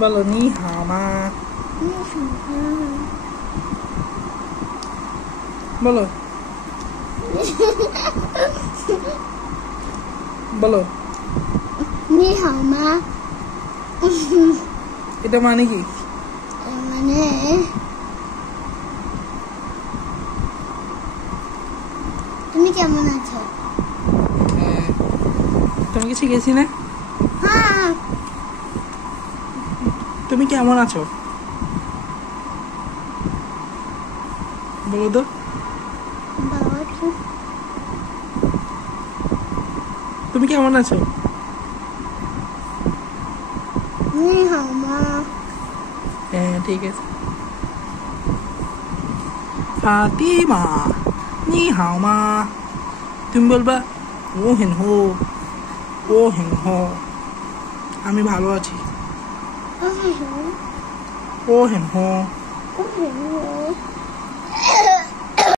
বলো নি হাও মা। বলো বলো নি হাও মা। এটা মানে কি? মানে তুমি কেমন আছো? তোমাকে শিখেছি না? হ্যাঁ। তুমি কেমন আছো বলো তো? তুমি কেমন আছো? নি হাও মা। হ্যাঁ ঠিক আছে। ফাতিমা নি হাও মা। তুমি বলবা ও হেন হো, ও হেন হো। আমি ভালো আছি। ও হেন হো।